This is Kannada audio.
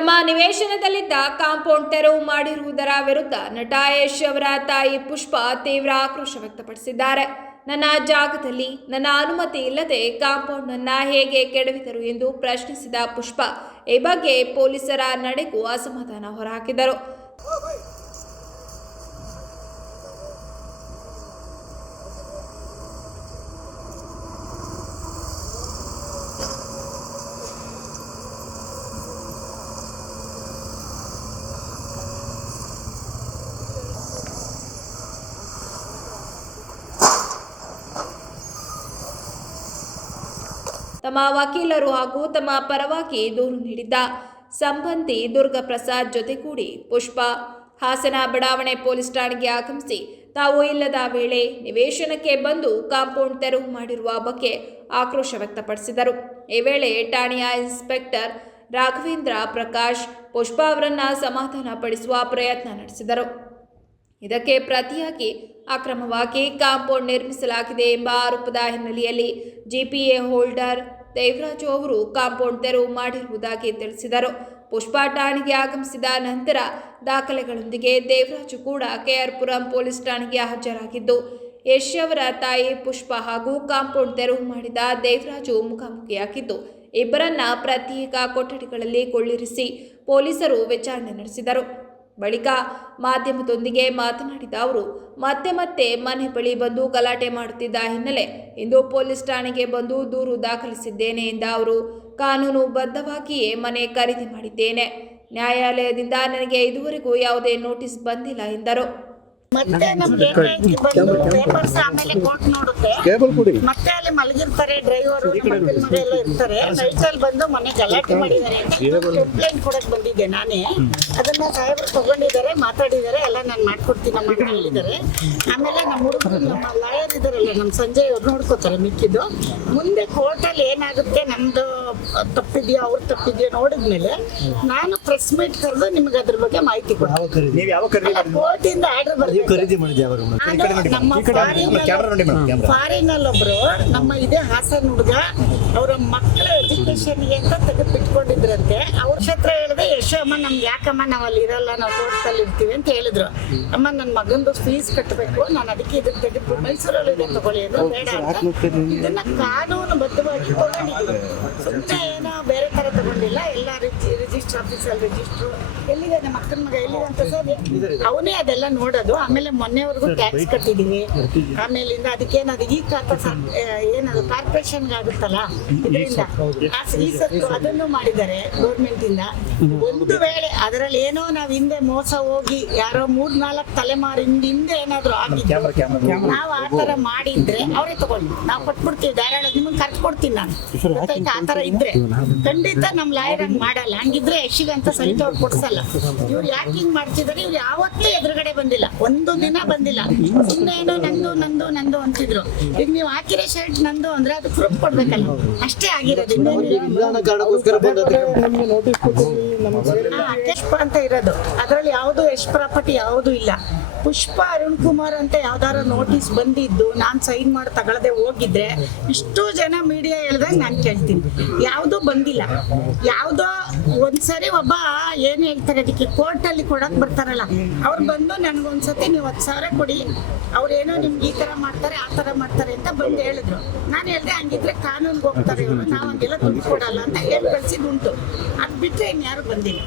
ತಮ್ಮ ನಿವೇಶನದಲ್ಲಿದ್ದ ಕಾಂಪೌಂಡ್ ತೆರವು ಮಾಡಿರುವುದರ ವಿರುದ್ಧ ನಟ ಯಶ್ ಅವರ ತಾಯಿ ಪುಷ್ಪ ತೀವ್ರ ಆಕ್ರೋಶ ವ್ಯಕ್ತಪಡಿಸಿದ್ದಾರೆ. ನನ್ನ ಜಾಗದಲ್ಲಿ ನನ್ನ ಅನುಮತಿ ಇಲ್ಲದೆ ಕಾಂಪೌಂಡ್ ಅನ್ನು ಹೇಗೆ ಕೆಡವಿದರು ಎಂದು ಪ್ರಶ್ನಿಸಿದ ಪುಷ್ಪ ಈ ಬಗ್ಗೆ ಪೊಲೀಸರ ನಡೆಗೂ ಅಸಮಾಧಾನ ಹೊರಹಾಕಿದರು. ತಮ್ಮ ವಕೀಲರು ಹಾಗೂ ತಮ್ಮ ಪರವಾಗಿ ದೂರು ನೀಡಿದ್ದ ಸಂಬಂಧಿ ದುರ್ಗಪ್ರಸಾದ್ ಜೊತೆಗೂಡಿ ಪುಷ್ಪ ಹಾಸನ ಬಡಾವಣೆ ಪೊಲೀಸ್ ಠಾಣೆಗೆ ಆಗಮಿಸಿ ತಾವು ಇಲ್ಲದ ವೇಳೆ ನಿವೇಶನಕ್ಕೆ ಬಂದು ಕಾಂಪೌಂಡ್ ತೆರವು ಮಾಡಿರುವ ಬಗ್ಗೆ ಆಕ್ರೋಶ ವ್ಯಕ್ತಪಡಿಸಿದರು. ಈ ವೇಳೆ ಠಾಣೆಯ ಇನ್ಸ್ಪೆಕ್ಟರ್ ರಾಘವೇಂದ್ರ ಪ್ರಕಾಶ್ ಪುಷ್ಪ ಅವರನ್ನು ಸಮಾಧಾನ ಪಡಿಸುವ ಪ್ರಯತ್ನ ನಡೆಸಿದರು. ಇದಕ್ಕೆ ಪ್ರತಿಯಾಗಿ ಅಕ್ರಮವಾಗಿ ಕಾಂಪೌಂಡ್ ನಿರ್ಮಿಸಲಾಗಿದೆ ಎಂಬ ಆರೋಪದ ಹಿನ್ನೆಲೆಯಲ್ಲಿ ಜಿಪಿಎ ಹೋಲ್ಡರ್ ದೇವರಾಜು ಅವರು ಕಾಂಪೌಂಡ್ ತೆರವು ಮಾಡಿರುವುದಾಗಿ ತಿಳಿಸಿದರು. ಪುಷ್ಪ ಠಾಣೆಗೆ ಆಗಮಿಸಿದ ನಂತರ ದಾಖಲೆಗಳೊಂದಿಗೆ ದೇವರಾಜು ಕೂಡ ಕೆಆರ್ಪುರಂ ಪೊಲೀಸ್ ಠಾಣೆಗೆ ಹಾಜರಾಗಿದ್ದು ಯಶ್ ಅವರ ತಾಯಿ ಪುಷ್ಪ ಹಾಗೂ ಕಾಂಪೌಂಡ್ ತೆರವು ಮಾಡಿದ ದೇವರಾಜು ಮುಖಾಮುಖಿಯಾಗಿದ್ದು ಇಬ್ಬರನ್ನ ಪ್ರತ್ಯೇಕ ಕೊಠಡಿಗಳಲ್ಲಿ ಕೊಳ್ಳಿರಿಸಿ ಪೊಲೀಸರು ವಿಚಾರಣೆ ನಡೆಸಿದರು. ಬಳಿಕ ಮಾಧ್ಯಮದೊಂದಿಗೆ ಮಾತನಾಡಿದ ಅವರು ಮತ್ತೆ ಮನೆ ಬಳಿ ಬಂದು ಗಲಾಟೆ ಮಾಡುತ್ತಿದ್ದ ಹಿನ್ನೆಲೆ ಇಂದು ಪೊಲೀಸ್ ಠಾಣೆಗೆ ಬಂದು ದೂರು ದಾಖಲಿಸಿದ್ದೇನೆ ಎಂದ ಅವರು ಕಾನೂನುಬದ್ಧವಾಗಿಯೇ ಮನೆ ಖರೀದಿ ಮಾಡಿದ್ದೇನೆ. ನ್ಯಾಯಾಲಯದಿಂದ ನನಗೆ ಇದುವರೆಗೂ ಯಾವುದೇ ನೋಟಿಸ್ ಬಂದಿಲ್ಲ ಎಂದರು. ಮತ್ತೆ ನಮ್ಗೆ ಪೇಪರ್ಸ್ ಆಮೇಲೆ ಕೋರ್ಟ್ ನೋಡುತ್ತೆ, ಮತ್ತೆ ಅಲ್ಲಿ ಮಲಗಿರ್ತಾರೆ ಡ್ರೈವರ್ ಮಗ ಎಲ್ಲ ಇರ್ತಾರೆ. ನೈಟ್ ಅಲ್ಲಿ ಬಂದು ಮನೆ ಗಲಾಟೆ ಮಾಡಿದ್ದಾರೆ ಅಂತ ಕಂಪ್ಲೇಂಟ್ ಕೊಡಕ್ ಬಂದಿದ್ದೆ ನಾನೇ. ಅದನ್ನ ಸಾಹೇಬರು ತಗೊಂಡಿದ್ದಾರೆ, ಮಾತಾಡಿದ್ದಾರೆ, ಎಲ್ಲ ನಾನು ಮಾಡ್ಕೊಡ್ತೀನಮ್ಮ ಅಂತ ಹೇಳಿದ್ದಾರೆ. ಆಮೇಲೆ ನಮ್ಮ ಹುಡುಗರು ನಮ್ಮ ಲಾಯರ್ ಇದಾರಲ್ಲ ನಮ್ಮ ಸಂಜಯ್ ಅವ್ರು ನೋಡ್ಕೋತಾರೆ ಮಿಕ್ಕಿದ್ದು. ಮುಂದೆ ಕೋರ್ಟ್ ಅಲ್ಲಿ ಏನಾಗುತ್ತೆ ನಮ್ದು ತಪ್ಪಿದ್ಯೋ ಅವ್ರು ತಪ್ಪಿದ್ಯೋ ನೋಡಿದ್ಮೇಲೆ ನಾನು ಪ್ರೆಸ್ ಮೀಟ್ ಕರೆದು ನಿಮ್ಗೆ ಅದ್ರ ಬಗ್ಗೆ ಮಾಹಿತಿ ಕೊಡ್ತೀನಿ. ಕೋರ್ಟ್ ಇಂದ ಆರ್ಡರ್ ಬರ್ತದೆ. ಫಾರಿನ್ ಅಲ್ಲೊಬ್ರು ನಮ್ಮ ಇದೇ ಹಾಸನ್ ಹುಡುಗ ಅವರ ಮಕ್ಕಳ ಎಜುಕೇಶನ್ಗೆ ಅಂತ ತೆಗೆದು ಬಿಟ್ಕೊಂಡಿದ್ರಂತೆ. ಅವ್ರ ಹತ್ರ ಹೇಳಿದೆ ಯಶಮ್ಮ ನಮ್ಗೆ ಯಾಕಮ್ಮ ನಾವು ಅಲ್ಲಿ ಇರಲ್ಲ, ನಾವು ತೋಟದಲ್ಲಿ ಇರ್ತೀವಿ ಅಂತ ಹೇಳಿದ್ರು. ಅಮ್ಮ ನನ್ನ ಮಗಂದು ಫೀಸ್ ಕಟ್ಟಬೇಕು, ನಾನು ಅದಕ್ಕೆ ಇದಕ್ಕೆ ತೆಗೆದು ಮೈಸೂರಲ್ಲಿ ಇದೆ ತಗೊಳ್ಳಿ ಅದು ಬೇಡ ಅಂತ. ಇದನ್ನ ಕಾನೂನು ಬದ್ಧವಾಗಿ ತಗೊಂಡಿದ್ವಿ, ಸುಮ್ಮನೆ ಏನೋ ಬೇರೆ ತರ ತಗೊಂಡಿಲ್ಲ. ಎಲ್ಲ ರಿಜಿಸ್ಟರ್ ಆಫೀಸಲ್ಲಿ ರಿಜಿಸ್ಟ್ರು ಎಲ್ಲಿದೆ ನಮ್ಮ ಅಕ್ಕನ ಮಗ ಎಲ್ಲಿದೆ ಅಂತ ಸರ್ ಅವನೇ ಅದೆಲ್ಲ ನೋಡೋದು. ಆಮೇಲೆ ಮೊನ್ನೆವರೆಗೂ ಟ್ಯಾಕ್ಸ್ ಕಟ್ಟಿದೀವಿ. ಆಮೇಲಿಂದ ಅದಕ್ಕೇನದು ಈ ಖಾತಾ ಏನದು ಕಾರ್ಪೊರೇಷನ್ಗೆ ಆಗುತ್ತಲ್ಲ ಇದರಿಂದ ಈ ಸತ್ತು ಅದನ್ನು ಮಾಡಿದ್ದಾರೆ ಗೌರ್ಮೆಂಟ್ ಇಂದ. ಒಂದು ವೇಳೆ ಅದರಲ್ಲಿ ಏನೋ ನಾವು ಹಿಂದೆ ಮೋಸ ಹೋಗಿ ಯಾರೋ 3-4 ತಲೆಮಾರಿಂದ ಹಿಂದೆ ಏನಾದ್ರು ಆಗಿದ್ದು ನಾವು ಆತರ ಮಾಡಿದ್ರೆ ಅವರೇ ತಗೊಂಡು ನಾವು ಕೊಟ್ಬಿಡ್ತೀವಿ, ಧಾರಾಳ ನಿಮಗೆ ಖರ್ಚು ಕೊಡ್ತೀನಿ ನಾನು. ಆತರ ಇದ್ರೆ ಖಂಡಿತ ನಮ್ ಲಾಯರ್ ಹಂಗ್ ಮಾಡಲ್ಲ. ಹಂಗಿದ್ರೆ ಯಶಿಗಂತ ಸಹಿತ ಅವ್ರು ಕೊಡ್ಸಲ್ಲ. ಇವ್ರು ಯಾಕೆ ಹಿಂಗ್ ಮಾಡ್ತಿದ್ದಾರೆ, ಇವ್ರು ಯಾವತ್ತೂ ಎದುರುಗಡೆ ಬಂದಿಲ್ಲ, ಒಂದು ದಿನ ಬಂದಿಲ್ಲ. ಸುಮ್ಮನೆ ಏನೋ ನಂದು ಅಂತಿದ್ರು. ಈಗ ನೀವು ಹಾಕಿರೋ ಶರ್ಟ್ ನಂದು ಅಂದ್ರೆ ಅದು ಪ್ರೂಫ್ ಕೊಡ್ಬೇಕಲ್ಲ, ಅಷ್ಟೇ ಆಗಿರೋದು. ಪುಷ್ಪ ಅಂತ ಇರೋದು ಅದ್ರಲ್ಲಿ ಯಾವ್ದು ಯಶ್ ಪ್ರಾಪರ್ಟಿ ಯಾವ್ದು ಇಲ್ಲ. ಪುಷ್ಪ ಅರುಣ್ ಕುಮಾರ್ ಅಂತ ಯಾವ್ದಾರ ನೋಟಿಸ್ ಬಂದಿದ್ದು ನಾನ್ ಸೈನ್ ಮಾಡಿ ತಗೊಳ್ಳದೆ ಹೋಗಿದ್ರೆ ಇಷ್ಟು ಜನ ಮೀಡಿಯಾ ಹೇಳ್ದಂಗೆ ನಾನು ಕೇಳ್ತೀನಿ. ಯಾವ್ದು ಬಂದಿಲ್ಲ. ಯಾವ್ದೋ ಒಂದ್ಸರಿ ಒಬ್ಬ ಏನ್ ಹೇಳ್ತಾರೆ ಅದಕ್ಕೆ ಕೋರ್ಟ್ ಅಲ್ಲಿ ಕೊಡಕ್ ಬರ್ತಾರಲ್ಲ ಅವ್ರು ಬಂದು ನನ್ಗೊಂದ್ಸತಿ ನೀವು 10,000 ಕೊಡಿ, ಅವ್ರೇನೋ ನಿಮ್ಗೆ ಈ ತರ ಮಾಡ್ತಾರೆ ಆ ತರ ಮಾಡ್ತಾರೆ ಅಂತ ಬಂದು ಹೇಳಿದ್ರು. ನಾನು ಹೇಳ್ದೆ ಹಂಗಿದ್ರೆ ಕಾನೂನ್ಗೆ ಹೋಗ್ತಾರೆ ಇವರು, ನಾವ್ ಹಂಗೆಲ್ಲ ದುಡ್ಡು ಕೊಡಲ್ಲ ಅಂತ ಹೇಳಿ ಕಳ್ಸಿದ್ ಉಂಟು. ಅದ್ ಬಿಟ್ರೆ ಇನ್ಯಾರು ಬಂದಿಲ್ಲ.